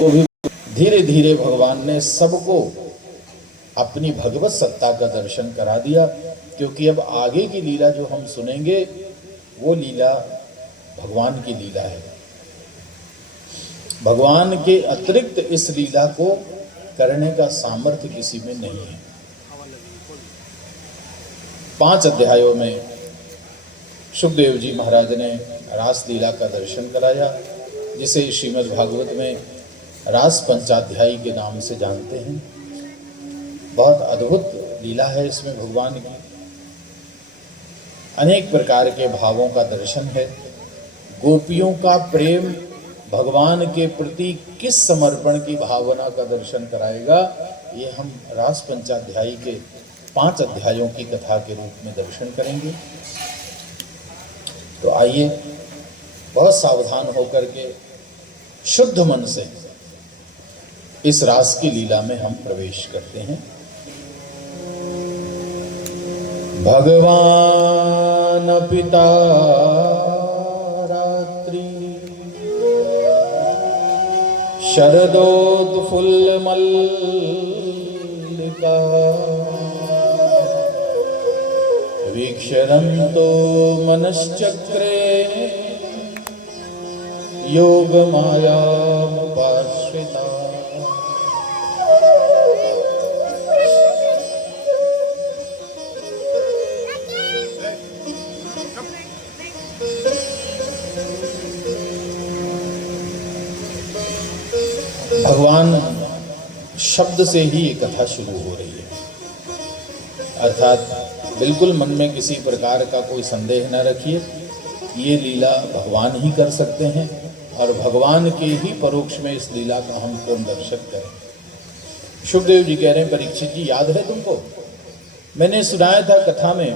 को भी धीरे धीरे भगवान ने सबको अपनी भगवत सत्ता का दर्शन करा दिया, क्योंकि अब आगे की लीला जो हम सुनेंगे वो लीला भगवान की लीला है। भगवान के अतिरिक्त इस लीला को करने का सामर्थ्य किसी में नहीं है। 5 अध्यायों में सुखदेव जी महाराज ने रास लीला का दर्शन कराया, जिसे श्रीमद् भागवत में रास पंचाध्यायी के नाम से जानते हैं। बहुत अद्भुत लीला है इसमें भगवान की। अनेक प्रकार के भावों का दर्शन है। गोपियों का प्रेम भगवान के प्रति किस समर्पण की भावना का दर्शन कराएगा, ये हम रास पंचाध्यायी के 5 अध्यायों की कथा के रूप में दर्शन करेंगे। तो आइए बहुत सावधान होकर के शुद्ध मन से इस रास की लीला में हम प्रवेश करते हैं। भगवान पिता रात्रि शरदोत्फुल्ल मल्लिका वीक्षरन्तो मनश्चक्रे योगमायामुपाश्रिता। भगवान शब्द से ही ये कथा शुरू हो रही है, अर्थात बिल्कुल मन में किसी प्रकार का कोई संदेह न रखिए। ये लीला भगवान ही कर सकते हैं और भगवान के ही परोक्ष में इस लीला का हम कौन दर्शक करें। सुखदेव जी कह रहे हैं, परीक्षित जी याद है तुमको, मैंने सुनाया था कथा में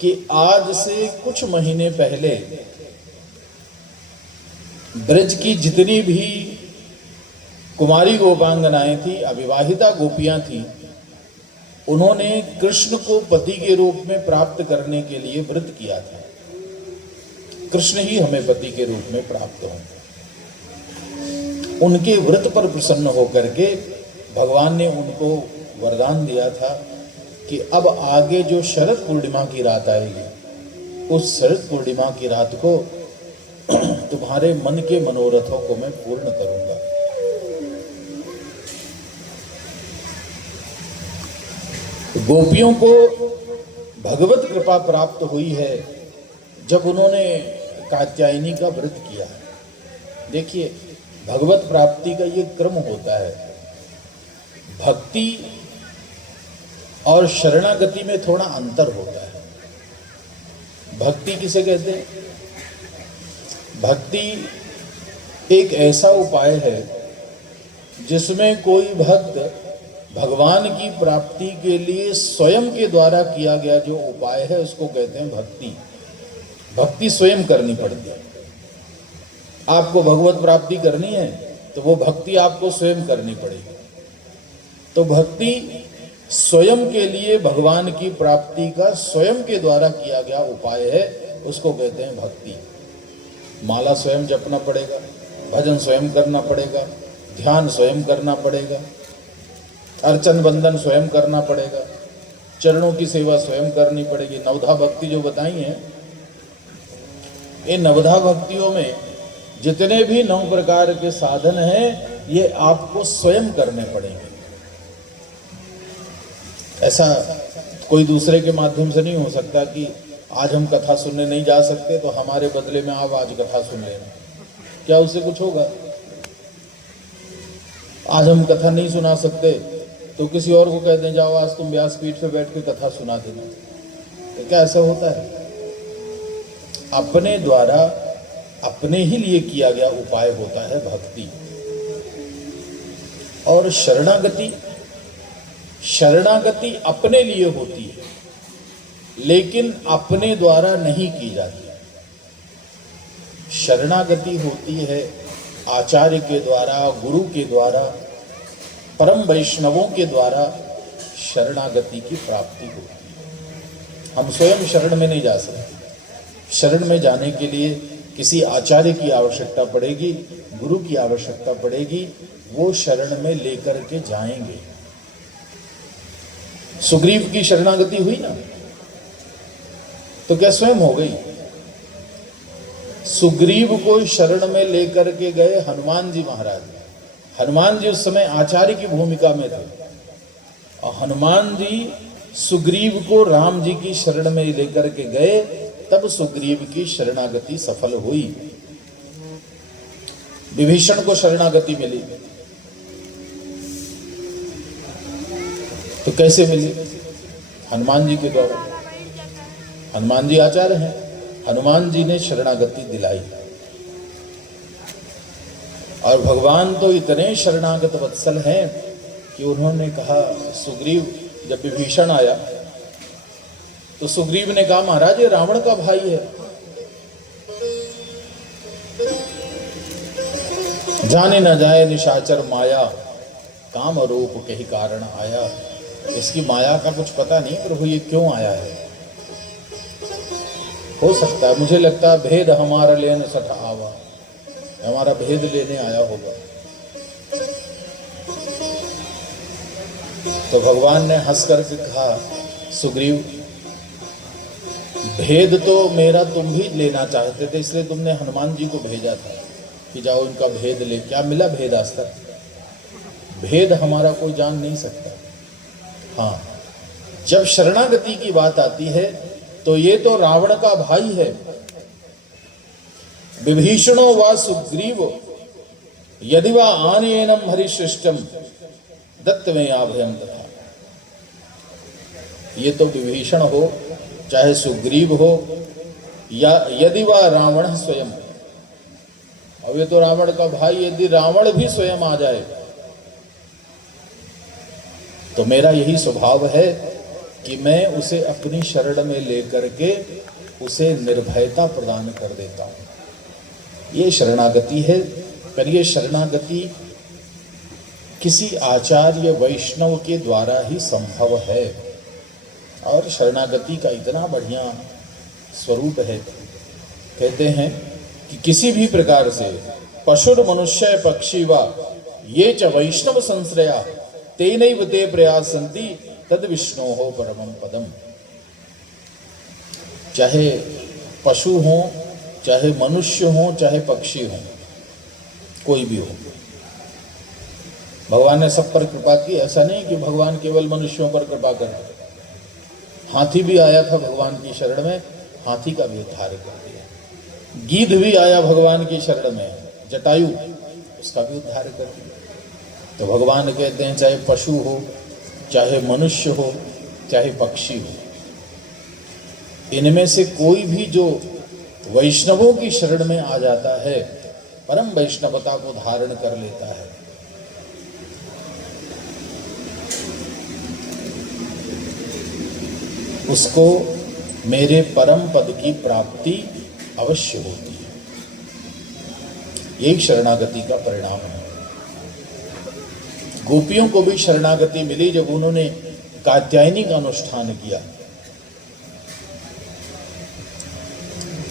कि आज से कुछ महीने पहले ब्रज की जितनी भी कुमारी गोपांगनाएं थी, अविवाहिता गोपियां थी, उन्होंने कृष्ण को पति के रूप में प्राप्त करने के लिए व्रत किया था। कृष्ण ही हमें पति के रूप में प्राप्त होंगे। उनके व्रत पर प्रसन्न होकर के भगवान ने उनको वरदान दिया था कि अब आगे जो शरद पूर्णिमा की रात आएगी, उस शरद पूर्णिमा की रात को तुम्हारे मन के मनोरथों को मैं पूर्ण करूंगा। गोपियों को भगवत कृपा प्राप्त हुई है जब उन्होंने कात्यायनी का व्रत किया। देखिए, भगवत प्राप्ति का ये क्रम होता है। भक्ति और शरणागति में थोड़ा अंतर होता है। भक्ति किसे कहते हैं? भक्ति एक ऐसा उपाय है जिसमें कोई भक्त भगवान की प्राप्ति के लिए स्वयं के द्वारा किया गया जो उपाय है उसको कहते हैं भक्ति। भक्ति स्वयं करनी पड़ती है। आपको भगवत प्राप्ति करनी है तो वो भक्ति आपको स्वयं करनी पड़ेगी। तो भक्ति स्वयं के लिए भगवान की प्राप्ति का स्वयं के द्वारा किया गया उपाय है, उसको कहते हैं भक्ति। माला स्वयं जपना पड़ेगा, भजन स्वयं करना पड़ेगा, ध्यान स्वयं करना पड़ेगा, अर्चन बंदन स्वयं करना पड़ेगा, चरणों की सेवा स्वयं करनी पड़ेगी। नवधा भक्ति जो बताई है, इन नवधा भक्तियों में जितने भी 9 प्रकार के साधन हैं, ये आपको स्वयं करने पड़ेंगे। ऐसा कोई दूसरे के माध्यम से नहीं हो सकता कि आज हम कथा सुनने नहीं जा सकते तो हमारे बदले में आप आज कथा सुन लेना। क्या उससे कुछ होगा? आज हम कथा नहीं सुना सकते तो किसी और को कहते हैं जाओ आज तुम व्यासपीठ पे बैठ के कथा सुना देना। तो क्या ऐसा होता है? अपने द्वारा अपने ही लिए किया गया उपाय होता है भक्ति। और शरणागति अपने लिए होती है, लेकिन अपने द्वारा नहीं की जाती। शरणागति होती है आचार्य के द्वारा, गुरु के द्वारा, परम वैष्णवों के द्वारा शरणागति की प्राप्ति होती है। हम स्वयं शरण में नहीं जा सकते। शरण में जाने के लिए किसी आचार्य की आवश्यकता पड़ेगी, गुरु की आवश्यकता पड़ेगी, वो शरण में लेकर के जाएंगे। सुग्रीव की शरणागति हुई ना, तो क्या स्वयं हो गई? सुग्रीव को शरण में लेकर के गए हनुमान जी महाराज। हनुमान जी उस समय आचार्य की भूमिका में थे और हनुमान जी सुग्रीव को राम जी की शरण में लेकर के गए, तब सुग्रीव की शरणागति सफल हुई। विभीषण को शरणागति मिली, तो कैसे मिली? हनुमान जी के द्वारा। हनुमान जी आचार्य हैं, हनुमान जी ने शरणागति दिलाई। और भगवान तो इतने शरणागत वत्सल हैं कि उन्होंने कहा, सुग्रीव जब विभीषण आया तो सुग्रीव ने कहा, महाराज ये रावण का भाई है, जाने न जाए निशाचर माया, काम रूप के ही कारण आया। इसकी माया का कुछ पता नहीं, प्रभु ये क्यों आया है? हो सकता है, मुझे लगता है भेद हमारा लेने सठ आवा, हमारा भेद लेने आया होगा। तो भगवान ने हंस करके कहा, सुग्रीव भेद तो मेरा तुम भी लेना चाहते थे, इसलिए तुमने हनुमान जी को भेजा था कि जाओ इनका भेद ले। क्या मिला भेद आज तक? भेद हमारा कोई जान नहीं सकता। हाँ, जब शरणागति की बात आती है तो ये तो रावण का भाई है। विभीषणो वा सुग्रीवो यदि वा आनयनम हरिश्रेष्ठम दत्तमे अभयम तथा। ये तो विभीषण हो, चाहे सुग्रीव हो, या यदि वा रावण स्वयं। अब ये तो रावण का भाई, यदि रावण भी स्वयं आ जाए तो मेरा यही स्वभाव है कि मैं उसे अपनी शरण में लेकर के उसे निर्भयता प्रदान कर देता हूं। ये शरणागति है। पर ये शरणागति किसी आचार्य वैष्णव के द्वारा ही संभव है। और शरणागति का इतना बढ़िया स्वरूप है, कहते हैं कि किसी भी प्रकार से पशुर मनुष्य पक्षी वा ये च वैष्णव संश्रया तेनैव ते प्रयासन्ति तद विष्णो हो परमं पदम। चाहे पशु हो, चाहे मनुष्य हो, चाहे पक्षी हो, कोई भी हो, भगवान ने सब पर कृपा की। ऐसा नहीं कि भगवान केवल मनुष्यों पर कृपा करते। हाथी भी आया था भगवान की शरण में, हाथी का भी उद्धार कर दिया। गीध भी आया भगवान की शरण में, जटायु, उसका भी उद्धार कर दिया। तो भगवान कहते हैं चाहे पशु हो, चाहे मनुष्य हो, चाहे पक्षी हो, इनमें से कोई भी जो वैष्णवों की शरण में आ जाता है, परम वैष्णवता को धारण कर लेता है, उसको मेरे परम पद की प्राप्ति अवश्य होती है। यही शरणागति का परिणाम है। गोपियों को भी शरणागति मिली जब उन्होंने कात्यायनी का अनुष्ठान किया।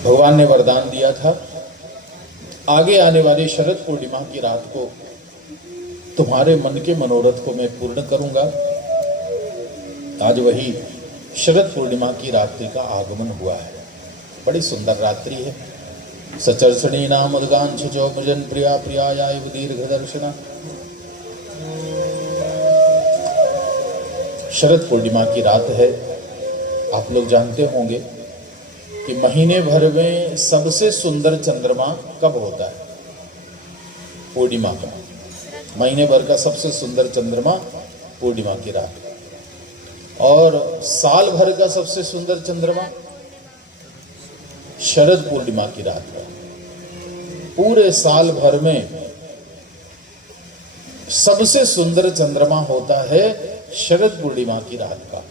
भगवान ने वरदान दिया था, आगे आने वाली शरद पूर्णिमा की रात को तुम्हारे मन के मनोरथ को मैं पूर्ण करूंगा। आज वही शरद पूर्णिमा की रात्रि का आगमन हुआ है। बड़ी सुंदर रात्रि है। सचर्षणी नाम उदगान सुचौमजन प्रिया प्रियायाय दीर्घ दर्शना। शरद पूर्णिमा की रात है। आप लोग जानते होंगे कि महीने भर में सबसे सुंदर चंद्रमा कब होता है? पूर्णिमा का। महीने भर का सबसे सुंदर चंद्रमा पूर्णिमा की रात। और साल भर का सबसे सुंदर चंद्रमा शरद पूर्णिमा की रात है। पूरे साल भर में सबसे सुंदर चंद्रमा होता है शरद पूर्णिमा की रात का।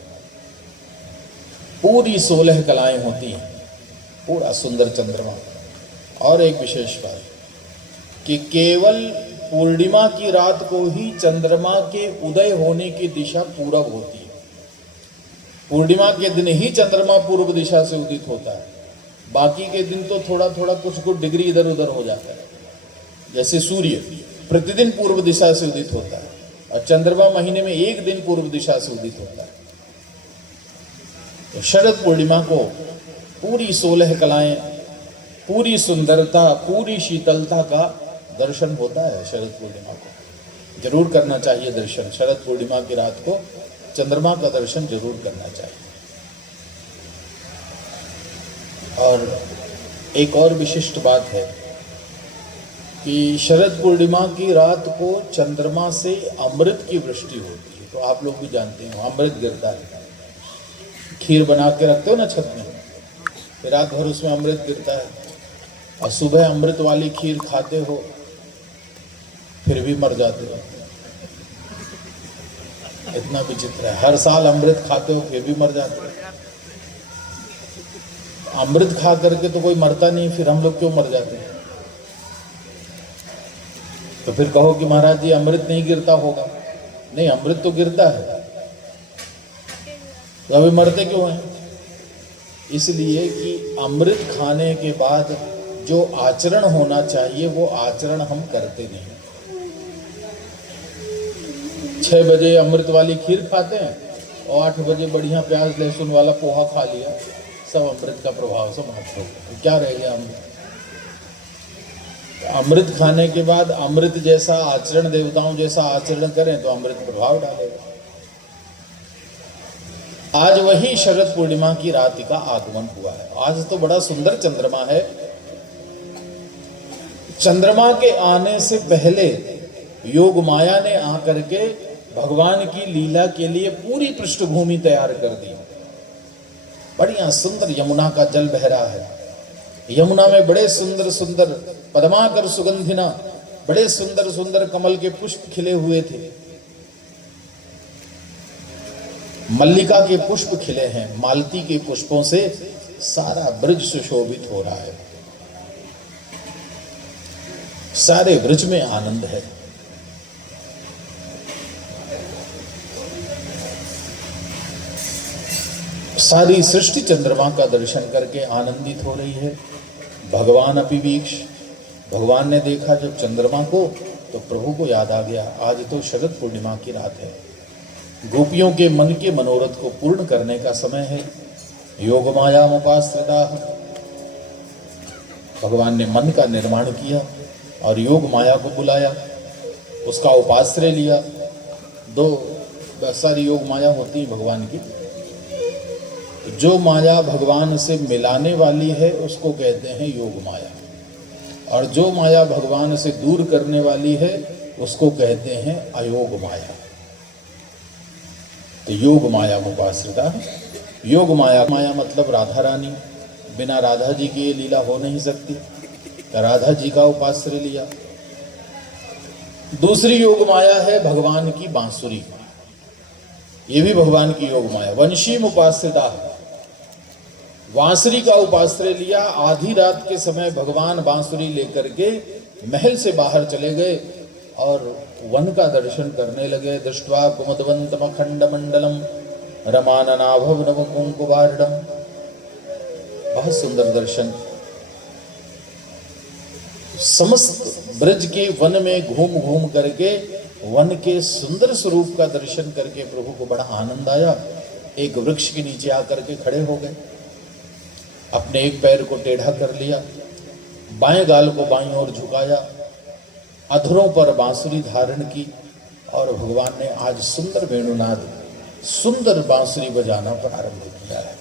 पूरी 16 कलाएं होती हैं, पूरा सुंदर चंद्रमा। और एक विशेष बात कि केवल पूर्णिमा की रात को ही चंद्रमा के उदय होने की दिशा पूरब होती है। पूर्णिमा के दिन ही चंद्रमा पूर्व दिशा से उदित होता है। बाकी के दिन तो थोड़ा थोड़ा कुछ डिग्री इधर उधर हो जाता है। जैसे सूर्य प्रतिदिन पूर्व दिशा से उदित होता है और चंद्रमा महीने में एक दिन पूर्व दिशा से उदित होता है। तो शरद पूर्णिमा को पूरी 16 कलाएं, पूरी सुंदरता, पूरी शीतलता का दर्शन होता है। शरद पूर्णिमा को जरूर करना चाहिए दर्शन। शरद पूर्णिमा की रात को चंद्रमा का दर्शन जरूर करना चाहिए। और एक और विशिष्ट बात है कि शरद पूर्णिमा की रात को चंद्रमा से अमृत की वृष्टि होती है। तो आप लोग भी जानते हो अमृत गिरता है। खीर बना के रखते हो ना छत में, फिर रात भर उसमें अमृत गिरता है और सुबह अमृत वाली खीर खाते हो, फिर भी मर जाते हो। इतना विचित्र है। हर साल अमृत खाते हो फिर भी मर जाते हो। अमृत खा करके तो कोई मरता नहीं, फिर हम लोग क्यों मर जाते हैं? तो फिर कहो कि महाराज जी अमृत नहीं गिरता होगा। नहीं, अमृत तो गिरता है, तो अभी मरते क्यों हैं? इसलिए कि अमृत खाने के बाद जो आचरण होना चाहिए वो आचरण हम करते नहीं। 6 बजे अमृत वाली खीर खाते हैं और 8 बजे बढ़िया प्याज लहसुन वाला पोहा खा लिया, सब अमृत का प्रभाव समाप्त हो गया। क्या रह गया अमृत? अमृत खाने के बाद अमृत जैसा आचरण, देवताओं जैसा आचरण करें तो अमृत प्रभाव डालेगा। आज वही शरद पूर्णिमा की रात का आगमन हुआ है। आज तो बड़ा सुंदर चंद्रमा है। चंद्रमा के आने से पहले योग माया ने आकर के भगवान की लीला के लिए पूरी पृष्ठभूमि तैयार कर दी। बढ़िया सुंदर यमुना का जल बह रहा है। यमुना में बड़े सुंदर सुंदर पद्माकर सुगंधिना, बड़े सुंदर सुंदर कमल के पुष्प खिले हुए थे। मल्लिका के पुष्प खिले हैं। मालती के पुष्पों से सारा ब्रज सुशोभित हो रहा है। सारे ब्रज में आनंद है। सारी सृष्टि चंद्रमा का दर्शन करके आनंदित हो रही है। भगवान अपिवीक्ष, भगवान ने देखा जब चंद्रमा को तो प्रभु को याद आ गया, आज तो शरद पूर्णिमा की रात है। गोपियों के मन के मनोरथ को पूर्ण करने का समय है। योग माया उपाश्रिता, भगवान ने मन का निर्माण किया और योग माया को बुलाया, उसका उपाश्रय लिया। दो सारी योग माया होती है भगवान की। जो माया भगवान से मिलाने वाली है उसको कहते हैं योग माया, और जो माया भगवान से दूर करने वाली है उसको कहते हैं अयोग माया। तो योग माया उपाश्रिता, योग माया, माया मतलब राधा रानी। बिना राधा जी की ये लीला हो नहीं सकती, तो राधा जी का उपाश्रय लिया। दूसरी योग माया है भगवान की बांसुरी, ये भी भगवान की योग माया। वंशी उपाश्रिता, बांसुरी का उपाश्रय लिया। आधी रात के समय भगवान बांसुरी लेकर के महल से बाहर चले गए और वन का दर्शन करने लगे। दृष्ट्वा कुमुदवंतम अखंड मंडलम रमाननाभव नव कुंकुबार्डम, बहुत सुंदर दर्शन। समस्त ब्रज के वन में घूम घूम करके वन के सुंदर स्वरूप का दर्शन करके प्रभु को बड़ा आनंद आया। एक वृक्ष के नीचे आकर के खड़े हो गए, अपने एक पैर को टेढ़ा कर लिया, बाएं गाल को बाईं ओर झुकाया, अधरों पर बांसुरी धारण की और भगवान ने आज सुंदर वेणुनाद, सुंदर बांसुरी बजाना प्रारंभ किया है।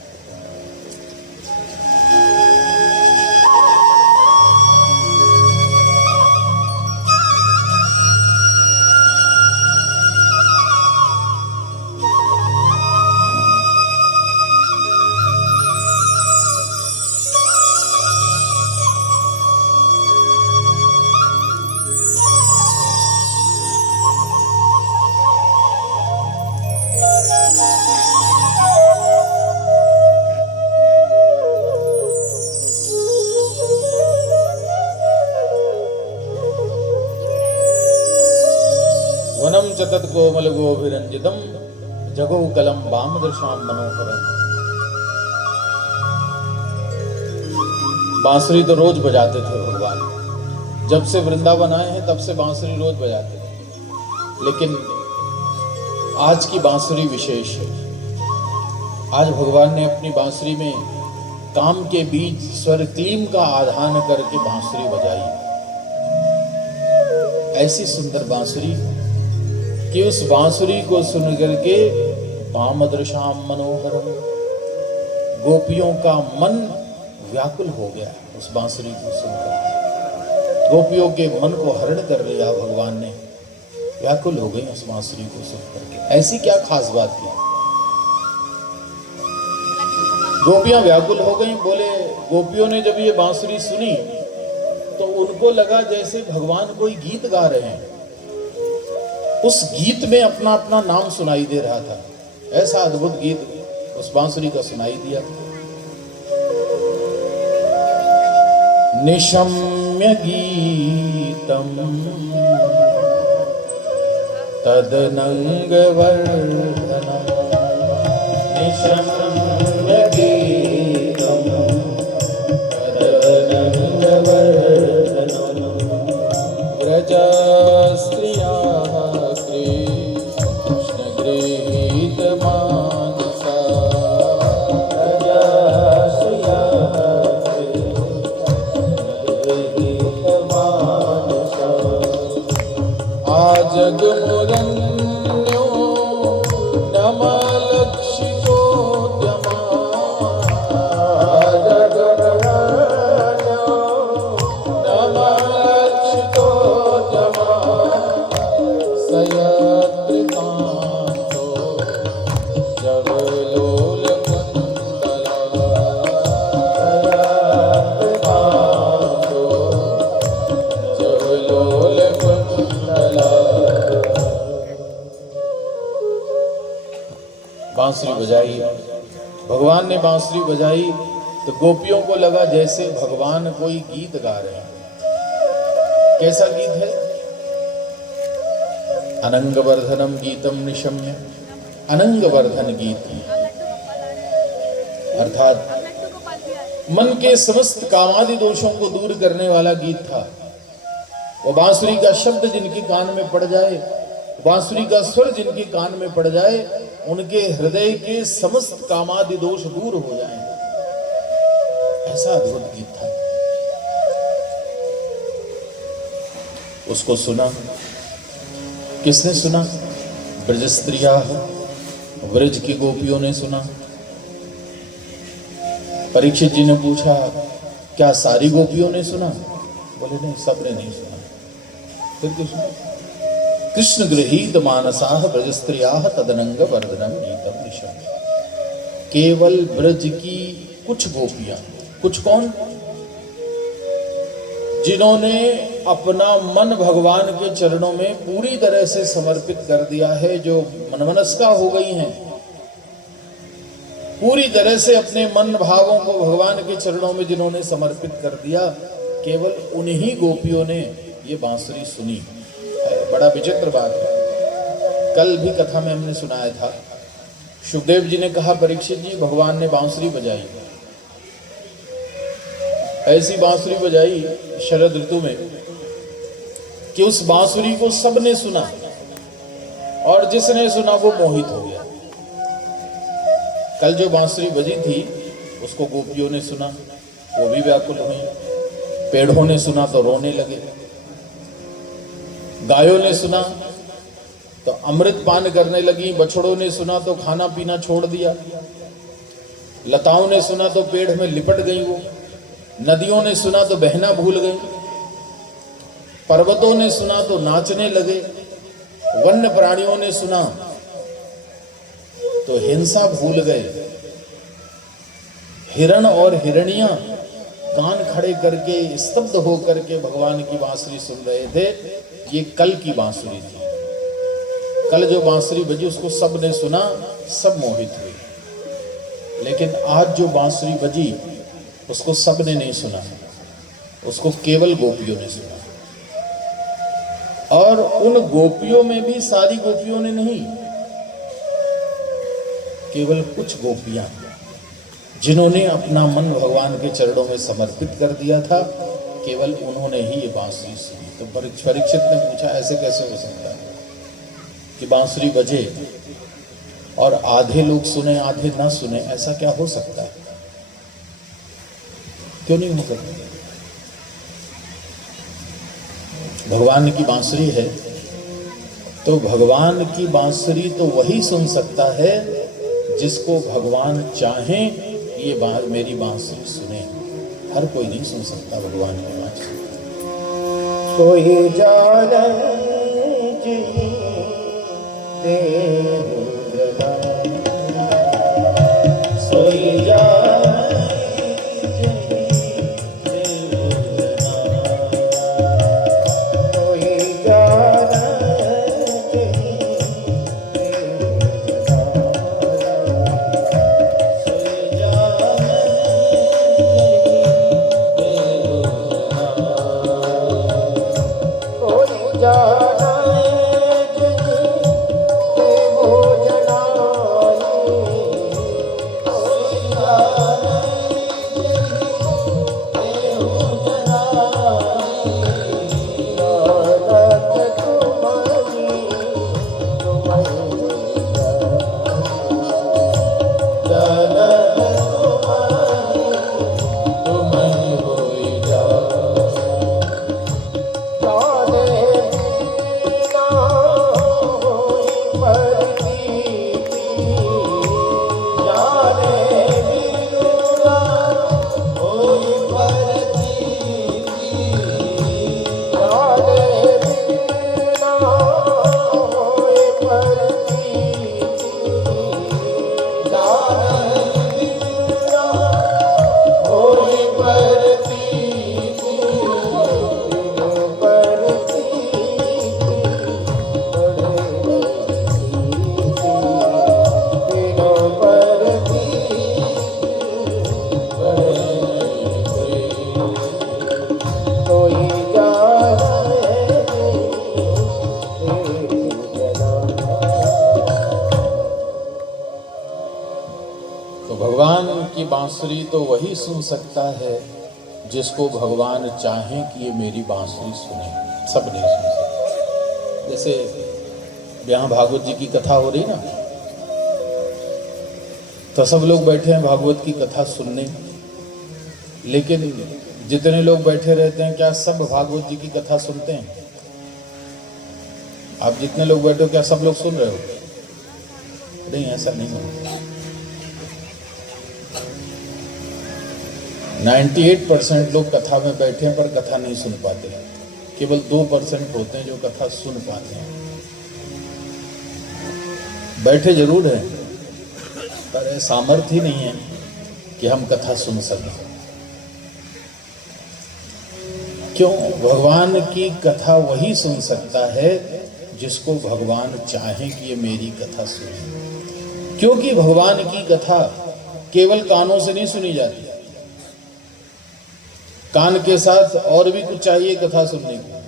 वनम चतत कोमल गोभिरंजितम जगौ कलम वाम दशाम मनोहरम। बांसुरी तो रोज बजाते थे भगवान, जब से वृंदावन आए हैं तब से बांसुरी रोज बजाते थे। लेकिन आज की बांसुरी विशेष है। आज भगवान ने अपनी बांसुरी में काम के बीच स्वर क्लीम का आधान करके बांसुरी बजाई। ऐसी सुंदर बांसुरी कि उस बांसुरी को सुन करके वामदृशाम मनोहरम, गोपियों का मन व्याकुल हो गया उस बांसुरी को सुनकर। गोपियों के मन को हरण कर लिया भगवान ने, व्याकुल हो गई उस बांसुरी को सुनकर के। ऐसी क्या खास बात थी? गोपियां व्याकुल हो गई। बोले गोपियों ने जब ये बांसुरी सुनी तो उनको लगा जैसे भगवान कोई गीत गा रहे हैं, उस गीत में अपना अपना नाम सुनाई दे रहा था। ऐसा अद्भुत गीत उस बांसुरी का सुनाई दिया। निशम्य गीतम तदनंग वर्धनम, निशम्य गीतम तदनंग वर्धनम, व्रज स्त्रियाः कृष्ण गृहीत मानसा, जगमुरन्यो नमलक्षितो द्यमा, जगमुरन्यो नमलक्षितो द्यमा, सयत्रिकान्तो जगलोलकुन्तला, सयत्रिकान्तो जगलोलकुन्तला। बांसुरी बजाई, भगवान ने बांसुरी बजाई तो गोपियों को लगा जैसे भगवान कोई गीत गा रहे हैं। कैसा गीत है? अनंगवर्धनम गीतम निशम्य, अनंगवर्धन गीत, अर्थात मन के समस्त कामादि दोषों को दूर करने वाला गीत था। वो बांसुरी का शब्द जिनके कान में पड़ जाए, बांसुरी का स्वर जिनके कान में पड़ जाए, उनके हृदय के समस्त कामादि दोष दूर हो जाएं। ऐसा अद्भुत गीत था। उसको सुना, किसने सुना? ब्रज स्त्रियां, ब्रज की गोपियों ने सुना। परीक्षित जी ने पूछा क्या सारी गोपियों ने सुना? बोले नहीं, सबने नहीं सुना। फिर क्यों सुना? कृष्ण गृहीत मानसाः ब्रज स्त्रियाः तदनंग वर्धनम गीतम निशम्य। केवल ब्रज की कुछ गोपियां, कुछ कौन? जिन्होंने अपना मन भगवान के चरणों में पूरी तरह से समर्पित कर दिया है, जो मनमनस्का हो गई हैं, पूरी तरह से अपने मन भावों को भगवान के चरणों में जिन्होंने समर्पित कर दिया, केवल उन्हीं गोपियों ने ये बांसुरी सुनी। बड़ा विचित्र बात है। कल भी कथा में हमने सुनाया था, शुकदेव जी ने कहा परीक्षित जी भगवान ने बांसुरी बजाई, ऐसी बांसुरी बजाई शरद ऋतु में कि उस बांसुरी को सबने सुना और जिसने सुना वो मोहित हो गया। कल जो बांसुरी बजी थी उसको गोपियों ने सुना, वो भी व्याकुल हुई। पेड़ों ने सुना तो रोने लगे, गायों ने सुना तो अमृत पान करने लगी, बछड़ों ने सुना तो खाना पीना छोड़ दिया, लताओं ने सुना तो पेड़ में लिपट गई, वो नदियों ने सुना तो बहना भूल गई, पर्वतों ने सुना तो नाचने लगे, वन्य प्राणियों ने सुना तो हिंसा भूल गए। हिरण और हिरणियां कान खड़े करके स्तब्ध होकर के भगवान की बांसुरी सुन रहे थे। ये कल की बांसुरी थी। कल जो बांसुरी बजी उसको सब ने सुना, सब मोहित हुए। लेकिन आज जो बांसुरी बजी उसको सब ने नहीं सुना, उसको केवल गोपियों ने सुना। और उन गोपियों में भी सारी गोपियों ने नहीं, केवल कुछ गोपियां जिन्होंने अपना मन भगवान के चरणों में समर्पित कर दिया था, केवल उन्होंने ही ये बांसुरी सुनी। तो परीक्षित ने पूछा, ऐसे कैसे हो सकता है कि बांसुरी बजे और आधे लोग सुने आधे ना सुने? ऐसा क्या हो सकता है? क्यों नहीं हो सकता? भगवान की बांसुरी है तो भगवान की बांसुरी तो वही सुन सकता है जिसको भगवान चाहें ये मेरी बांसुरी सुने। हर कोई नहीं सुन सकता भगवान की बांसुरी। कोई जाने सोई बांसुरी तो वही सुन सकता है जिसको भगवान चाहे कि ये मेरी बांसुरी सुने। सब नहीं सुन सकते। जैसे यहाँ भागवत जी की कथा हो रही ना, तो सब लोग बैठे हैं भागवत की कथा सुनने, लेकिन जितने लोग बैठे रहते हैं क्या सब भागवत जी की कथा सुनते हैं? आप जितने लोग बैठे हो क्या सब लोग सुन रहे हो? नहीं, ऐसा नहीं होता। 98% लोग कथा में बैठे हैं पर कथा नहीं सुन पाते। केवल 2% होते हैं जो कथा सुन पाते हैं। बैठे जरूर हैं पर सामर्थ्य ही नहीं है कि हम कथा सुन सकें। क्यों? भगवान की कथा वही सुन सकता है जिसको भगवान चाहे कि ये मेरी कथा सुने। क्योंकि भगवान की कथा केवल कानों से नहीं सुनी जाती, कान के साथ और भी कुछ चाहिए कथा सुनने को।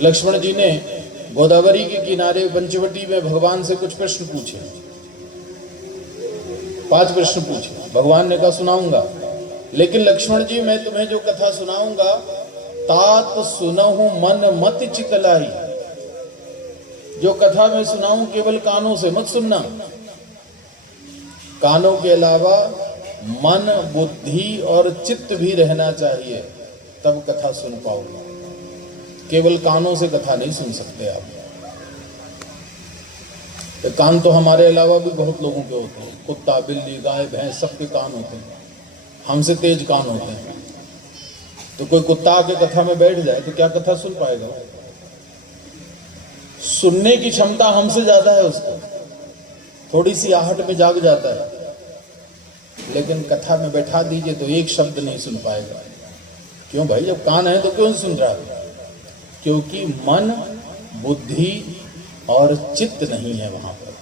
लक्ष्मण जी ने गोदावरी के किनारे पंचवटी में भगवान से कुछ प्रश्न पूछे, 5 प्रश्न पूछे। भगवान ने कहा सुनाऊंगा, लेकिन लक्ष्मण जी मैं तुम्हें जो कथा सुनाऊंगा तात सुनहु मन मत चितलाई। जो कथा मैं सुनाऊं केवल कानों से मत सुनना, कानों के अलावा मन, बुद्धि और चित्त भी रहना चाहिए, तब कथा सुन पाओगे। केवल कानों से कथा नहीं सुन सकते आप। तो कान तो हमारे अलावा भी बहुत लोगों के होते हैं, कुत्ता, बिल्ली, गाय, भैंस सबके कान होते हैं, हमसे तेज कान होते हैं। तो कोई कुत्ता आके कथा में बैठ जाए तो क्या कथा सुन पाएगा? सुनने की क्षमता हमसे ज्यादा है उसको, थोड़ी सी आहट में जाग जाता है, लेकिन कथा में बैठा दीजिए तो एक शब्द नहीं सुन पाएगा। क्यों भाई? जब कान है तो क्यों सुन रहा है? क्योंकि मन, बुद्धि और चित्त नहीं है वहां पर।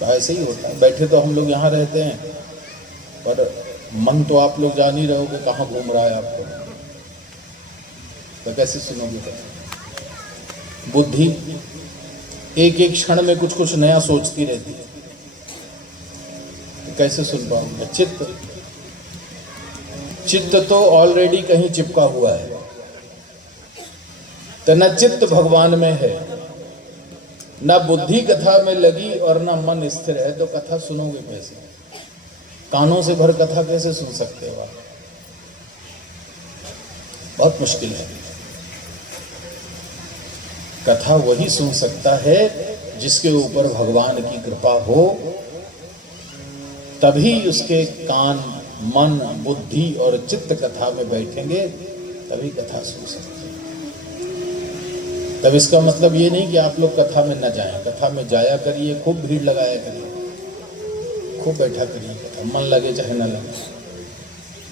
तो ऐसे ही होता है। बैठे तो हम लोग यहाँ रहते हैं पर मन तो आप लोग जान ही रहे हो कि कहाँ घूम रहा है आपको, तो कैसे सुनोगे कथा? बुद्धि एक एक क्षण में कुछ कुछ नया सोचती रहती है। कैसे सुन पाऊंगा? चित्त, चित्त तो ऑलरेडी कहीं चिपका हुआ है, तो न चित्त भगवान में है, न बुद्धि कथा में लगी और न मन स्थिर है, तो कथा सुनोगे कैसे? कानों से भर कथा कैसे सुन सकते हो आप? बहुत मुश्किल है। कथा वही सुन सकता है जिसके ऊपर भगवान की कृपा हो, तभी उसके कान, मन, बुद्धि और चित्त कथा में बैठेंगे, तभी कथा सुन सकते हैं। तब इसका मतलब ये नहीं कि आप लोग कथा में न जाएं, कथा में जाया करिए, खूब भीड़ लगाया करिए, खूब बैठा करिए, कथा मन लगे चाहे न लगे।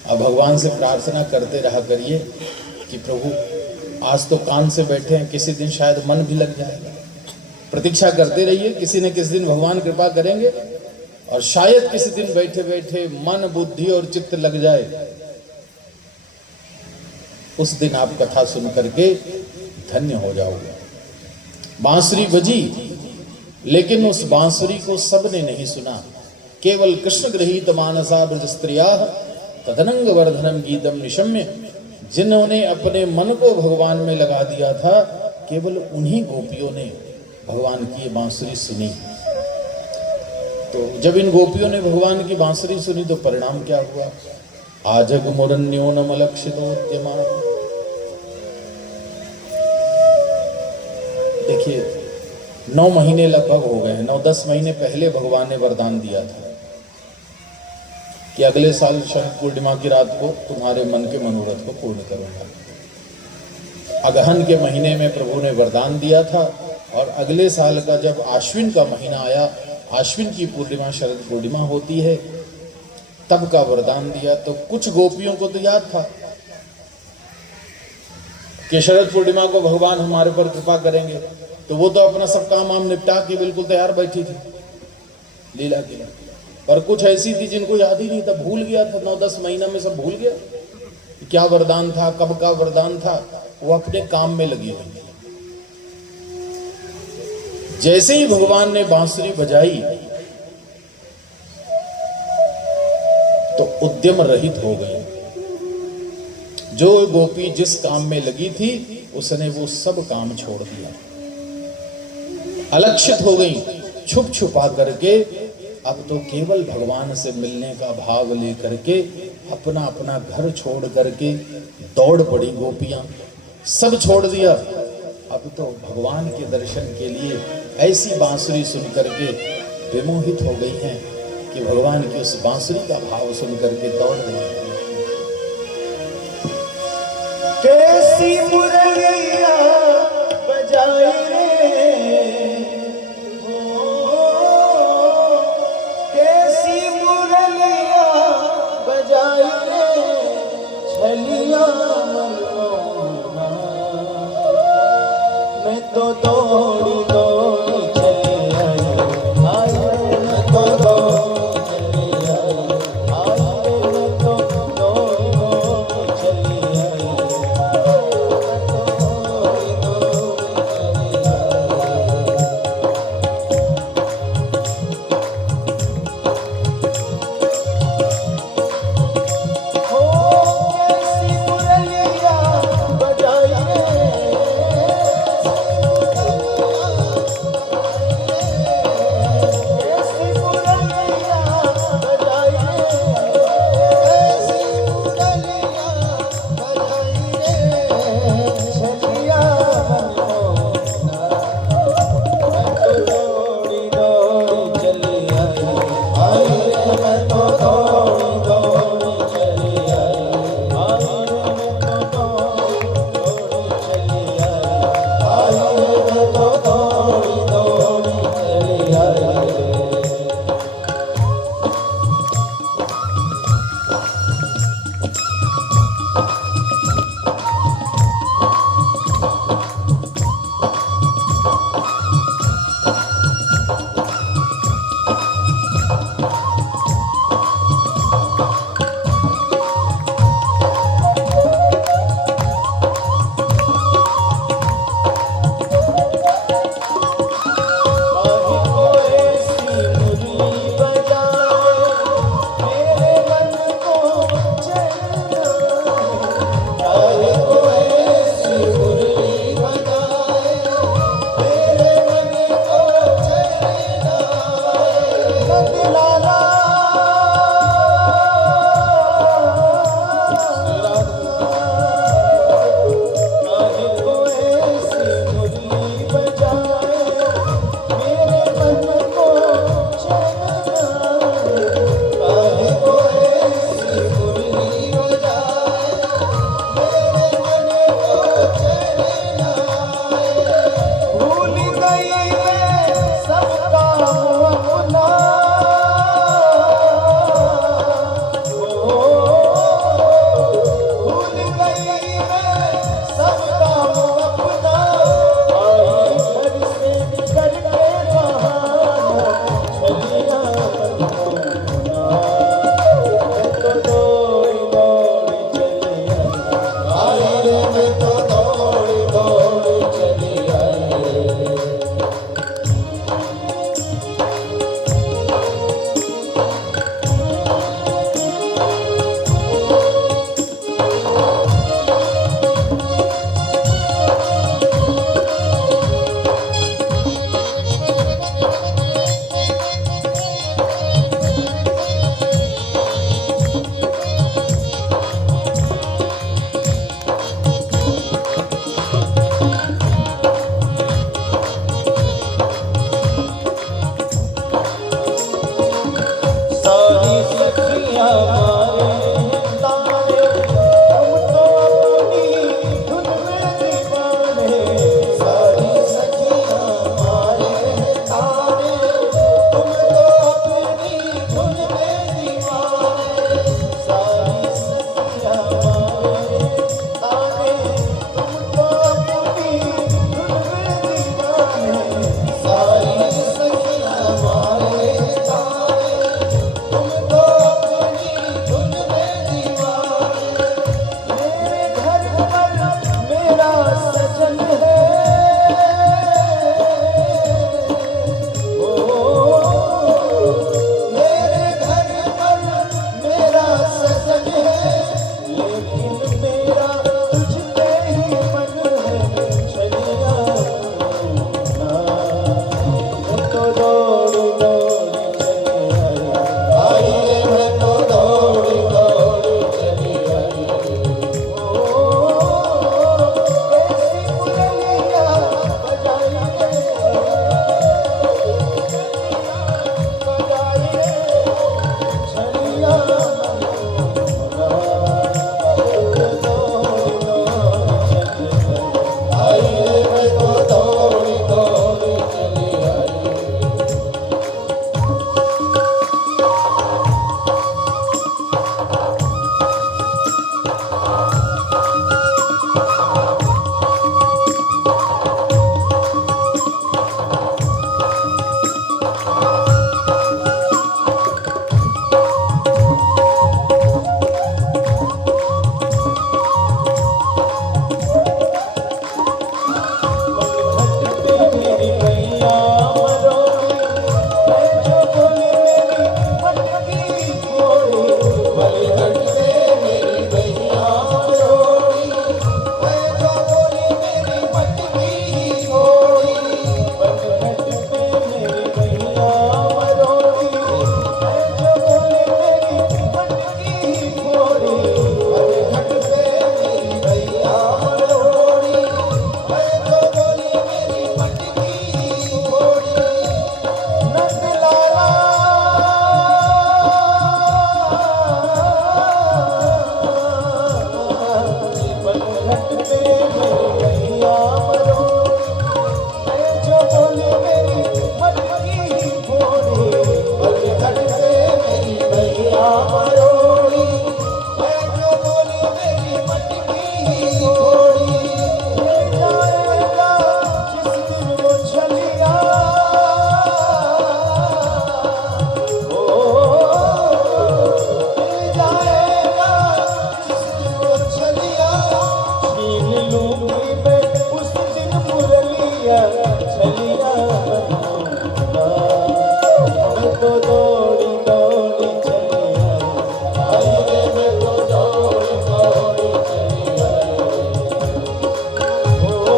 अब भगवान से प्रार्थना करते रहा करिए कि प्रभु आज तो कान से बैठे हैं, किसी दिन शायद मन भी लग जाएगा। प्रतीक्षा करते रहिए, किसी न किसी दिन भगवान कृपा करेंगे और शायद किसी दिन बैठे बैठे मन, बुद्धि और चित्त लग जाए। उस दिन आप कथा सुन करके धन्य हो जाओगे। बांसुरी बजी, लेकिन उस बांसुरी को सबने नहीं सुना। केवल कृष्ण गृहीत मानसा ब्रज स्त्रिया तदनंग वर्धनम गीतम निशम्य, जिन्होंने अपने मन को भगवान में लगा दिया था, केवल उन्हीं गोपियों ने भगवान की बांसुरी सुनी। तो जब इन गोपियों ने भगवान की बांसुरी सुनी तो परिणाम क्या हुआ? आजग मुरन्योनम लक्षितोद्यमा। देखिए 9 महीने लगभग हो गए हैं, 9-10 महीने पहले भगवान ने वरदान दिया था कि अगले साल शरद पूर्णिमा की रात को तुम्हारे मन के मनोरथ को पूर्ण करूंगा। अगहन के महीने में प्रभु ने वरदान दिया था और अगले साल का जब आश्विन का महीना आया, आश्विन की पूर्णिमा शरद पूर्णिमा होती है, तब का वरदान दिया। तो कुछ गोपियों को तो याद था कि शरद पूर्णिमा को भगवान हमारे पर कृपा करेंगे, तो वो तो अपना सब काम वाम निपटा के बिल्कुल तैयार बैठी थी लीला के लिए। पर कुछ ऐसी थी जिनको याद ही नहीं था, भूल गया था, 9-10 महीना में सब भूल गया क्या वरदान था, कब का वरदान था, वो अपने काम में लगी हुई थी। जैसे ही भगवान ने बांसुरी बजाई तो उद्यम रहित हो गई। जो गोपी जिस काम में लगी थी उसने वो सब काम छोड़ दिया, अलक्षित हो गई, छुप छुपा करके। अब तो केवल भगवान से मिलने का भाव लेकर के अपना अपना घर छोड़ करके दौड़ पड़ी गोपियां, सब छोड़ दिया। अब तो भगवान के दर्शन के लिए ऐसी बांसुरी सुन करके विमोहित हो गई हैं कि भगवान की उस बांसुरी का भाव सुन करके दौड़ रही हैं। कैसी मुरलिया बजाई रे, कैसी मुरलिया बजाई रे, छलिया मनमोहना। मैं तो दौड़ी दौड़ी चली आई, मैं तो दौड़ी चली आई, मैं तो दौड़ी दौड़ी चली आई। मुरलिया छलिया मनमोहना मैं तो दौड़ी दौड़ी चली आई रे मैं तो दौड़ी दौड़ी चली आई ओ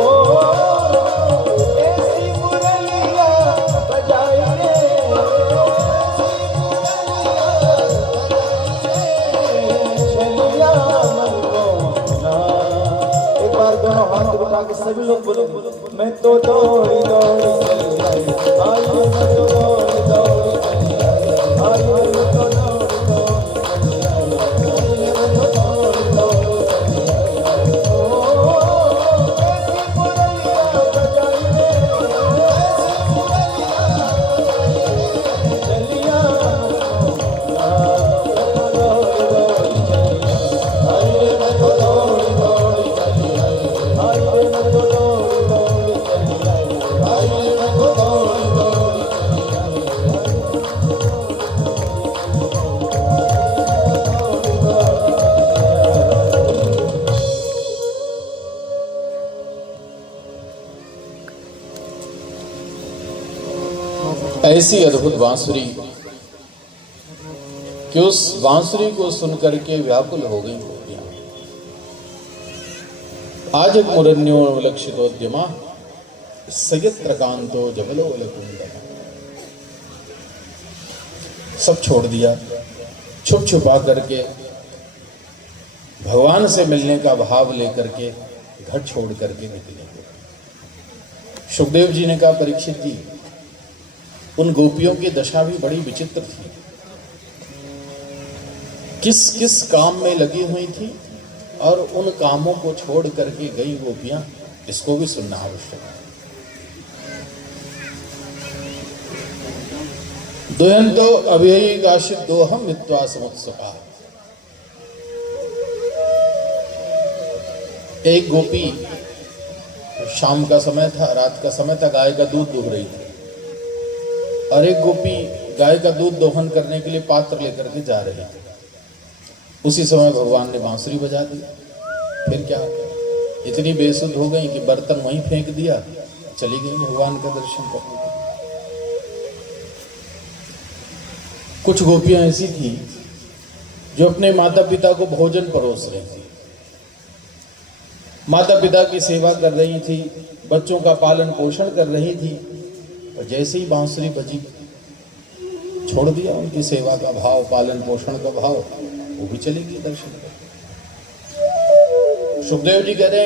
ऐसी मुरलिया बजाई रे छलिया मनमोहना एक बार दोनों हाथ उठा के सभी लोग बोलो मैं तो दौड़ी दौड़ी चली आई मैं तो दौड़ी दौड़ी चली आई मैं तो दौड़ी दौड़ी चली आई मैं तो दौड़ी दौड़ी चली आई ओ ऐसी मुरलिया बजाई रे ऐसी मुरलिया चलिया मैं तो दौड़ी दौड़ी चली आई मैं तो दौड़ी दौड़ी चली आई मैं तो दौड़ी दौड़ी ऐसी अद्भुत बांसुरी कि उस बांसुरी को सुनकर के व्याकुल हो गई गोपियां। आज एक मुरन्यो लक्षितोद्यमा सयत्रकांतो जबलोलकुंडः सब छोड़ दिया, छुप छुपा करके भगवान से मिलने का भाव लेकर के घर छोड़ करके निकले। सुखदेव जी ने कहा, परीक्षित जी, उन गोपियों की दशा भी बड़ी विचित्र थी। किस किस काम में लगी हुई थी और उन कामों को छोड़ करके गई गोपियां, इसको भी सुनना आवश्यक है। दोहंतो अभिकाशित दोहम विद्वा समुत्सुका। एक गोपी, शाम का समय था, रात का समय था, गाय का दूध दूह रही थी और एक गोपी गाय का दूध दोहन करने के लिए पात्र लेकर के जा रही थी। उसी समय भगवान ने बांसुरी बजा दी। फिर क्या, इतनी बेसुध हो गई कि बर्तन वहीं फेंक दिया, चली गई भगवान का दर्शन करने। कुछ गोपियां ऐसी थी जो अपने माता पिता को भोजन परोस रही थी, माता पिता की सेवा कर रही थी, बच्चों का पालन पोषण कर रही थी, और जैसे ही बांसुरी बजी छोड़ दिया उनकी सेवा का भाव, पालन पोषण का भाव, वो भी चली गई दर्शन करके। सुखदेव जी कह रहे हैं